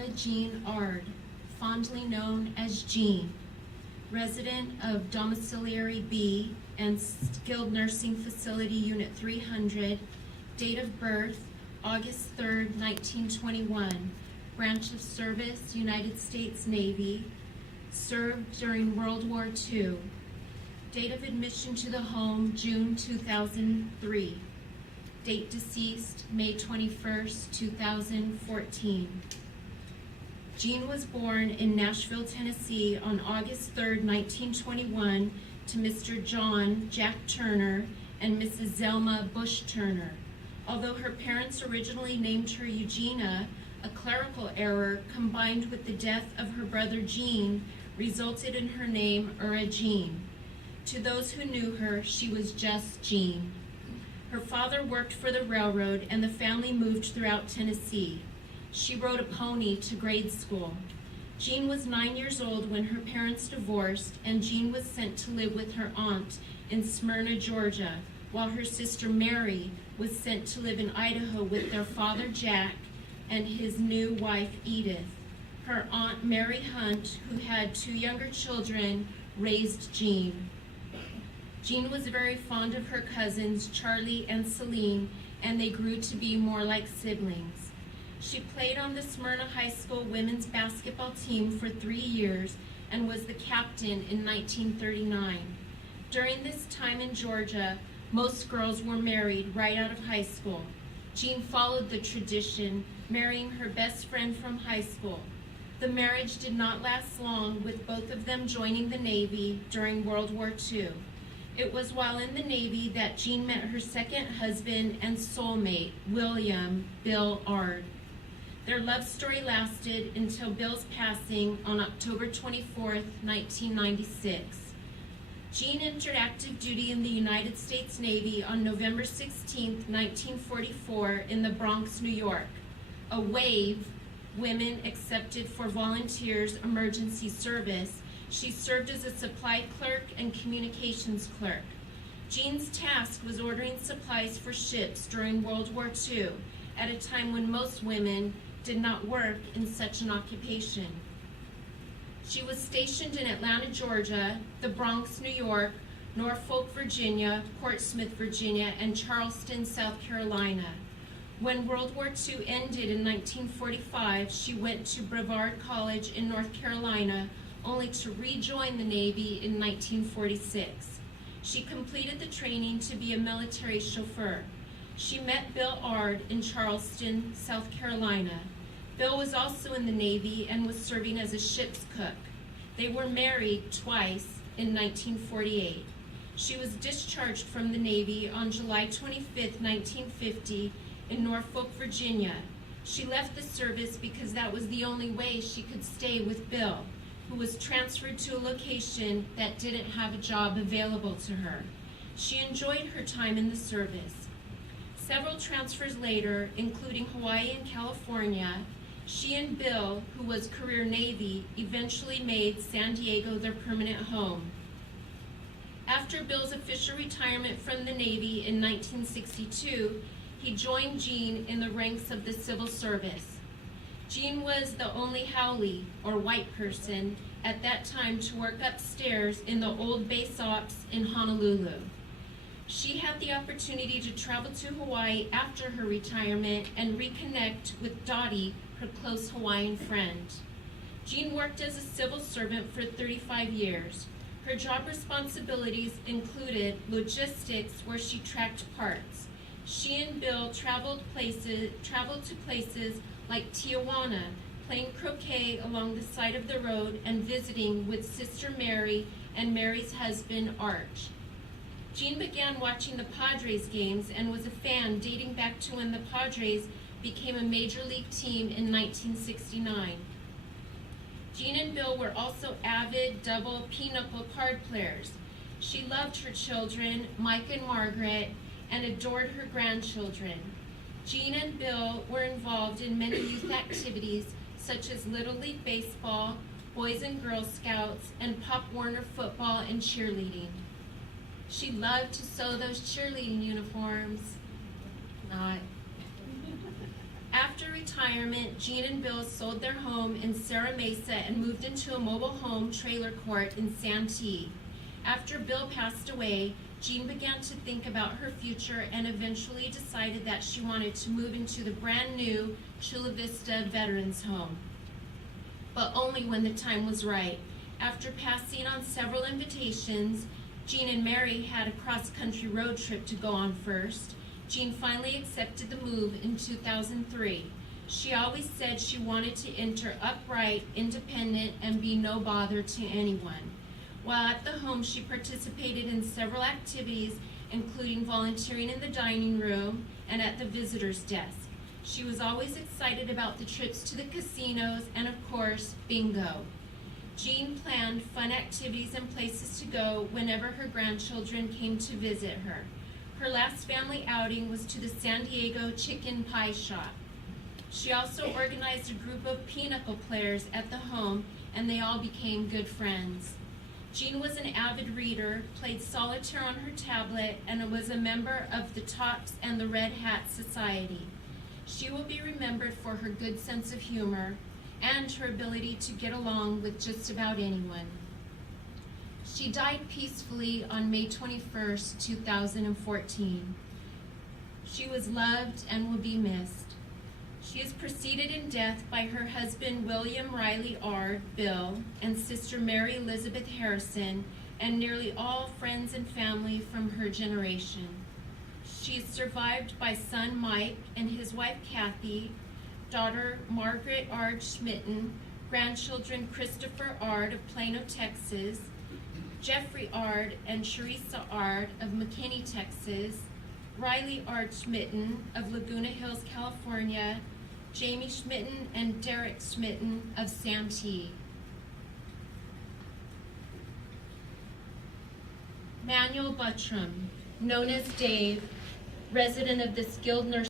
Ura Gene Ard, fondly known as Gene, resident of Domiciliary B and Skilled Nursing Facility Unit 300, date of birth August 3rd, 1921, branch of service United States Navy, served during World War II, date of admission to the home June 2003, date deceased May 21st, 2014. Gene was born in Nashville, Tennessee on August 3rd, 1921 to Mr. John Jack Turner and Mrs. Zelma Bush Turner. Although her parents originally named her Eugenia, a clerical error combined with the death of her brother Gene resulted in her name Ura Gene. To those who knew her, she was just Gene. Her father worked for the railroad and the family moved throughout Tennessee. She rode a pony to grade school. Gene was 9 years old when her parents divorced, and Gene was sent to live with her aunt in Smyrna, Georgia, while her sister Mary was sent to live in Idaho with their father Jack and his new wife Edith. Her aunt Mary Hunt, who had 2 younger children, raised Gene. Gene was very fond of her cousins Charlie and Celine, and they grew to be more like siblings. She played on the Smyrna High School women's basketball team for 3 years and was the captain in 1939. During this time in Georgia, most girls were married right out of high school. Gene followed the tradition, marrying her best friend from high school. The marriage did not last long, with both of them joining the Navy during World War II. It was while in the Navy that Gene met her second husband and soulmate, William Bill Ard. Their love story lasted until Bill's passing on October 24th, 1996. Gene entered active duty in the United States Navy on November 16th, 1944 in the Bronx, New York. A WAVE, Women Accepted for Volunteers Emergency Service, she served as a supply clerk and communications clerk. Gene's task was ordering supplies for ships during World War II, at a time when most women did not work in such an occupation. She was stationed in Atlanta, Georgia, the Bronx, New York, Norfolk, Virginia, Portsmouth, Virginia, and Charleston, South Carolina. When World War II ended in 1945, she went to Brevard College in North Carolina, only to rejoin the Navy in 1946. She completed the training to be a military chauffeur. She met Bill Ard in Charleston, South Carolina. Bill was also in the Navy and was serving as a ship's cook. They were married twice in 1948. She was discharged from the Navy on July 25, 1950 in Norfolk, Virginia. She left the service because that was the only way she could stay with Bill, who was transferred to a location that didn't have a job available to her. She enjoyed her time in the service. Several transfers later, including Hawaii and California, she and Bill, who was career Navy, eventually made San Diego their permanent home. After Bill's official retirement from the Navy in 1962, he joined Gene in the ranks of the civil service. Gene was the only haole, or white person, at that time to work upstairs in the old base ops in Honolulu. She had the opportunity to travel to Hawaii after her retirement and reconnect with Dottie, her close Hawaiian friend. Gene worked as a civil servant for 35 years. Her job responsibilities included logistics, where she tracked parts. She and Bill traveled to places like Tijuana, playing croquet along the side of the road and visiting with Sister Mary and Mary's husband, Arch. Gene began watching the Padres games and was a fan dating back to when the Padres became a major league team in 1969. Gene and Bill were also avid double pinochle card players. She loved her children, Mike and Margaret, and adored her grandchildren. Gene and Bill were involved in many youth activities such as Little League Baseball, Boys and Girl Scouts, and Pop Warner football and cheerleading. She loved to sew those cheerleading uniforms. Not. After retirement, Jean and Bill sold their home in Serra Mesa and moved into a mobile home trailer court in Santee. After Bill passed away, Jean began to think about her future and eventually decided that she wanted to move into the brand new Chula Vista Veterans Home, but only when the time was right. After passing on several invitations, Jean and Mary had a cross-country road trip to go on first. Jean finally accepted the move in 2003. She always said she wanted to enter upright, independent, and be no bother to anyone. While at the home, she participated in several activities, including volunteering in the dining room and at the visitor's desk. She was always excited about the trips to the casinos and, of course, bingo. Jean planned fun activities and places to go whenever her grandchildren came to visit her. Her last family outing was to the San Diego Chicken Pie Shop. She also organized a group of pinochle players at the home, and they all became good friends. Jean was an avid reader, played solitaire on her tablet, and was a member of the Tops and the Red Hat Society. She will be remembered for her good sense of humor and her ability to get along with just about anyone. She died peacefully on May 21st, 2014. She was loved and will be missed. She is preceded in death by her husband, William Riley Ard, Bill, and sister Mary Elizabeth Harrison, and nearly all friends and family from her generation. She is survived by son Mike and his wife Kathy, daughter Margaret Ard Schmitten, grandchildren Christopher Ard of Plano, Texas, Jeffrey Ard and Teresa Ard of McKinney, Texas, Riley Ard Schmitten of Laguna Hills, California, Jamie Schmitten and Derek Schmitten of Santee. Manuel Buttram, known as Dave, resident of the skilled nursing